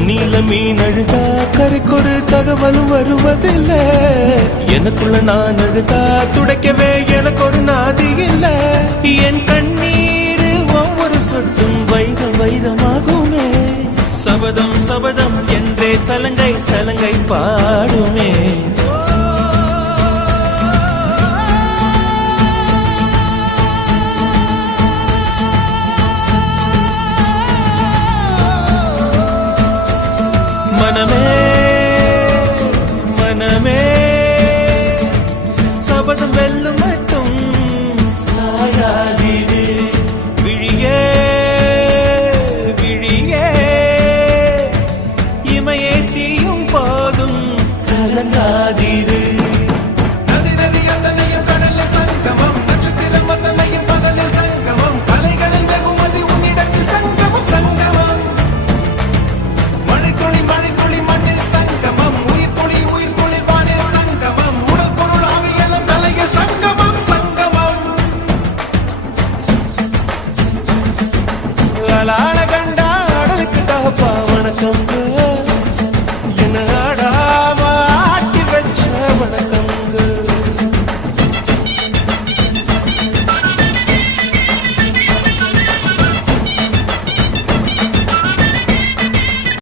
தண்ணியில மீன் அழுதா கரைக்கொரு தகவலும் வருவதில்ல. எனக்குள்ள நான் அழுதா துடைக்கவே எனக்கு ஒரு நாதி இல்ல. என் கண்ணீர் ஒவ்வொரு சொட்டும் வைர வைரமாகுமே. சபதம் சபதம் என்றே சலங்கை சலங்கை பாடுமே. மனமே மனமே சபதம் வெல்லும்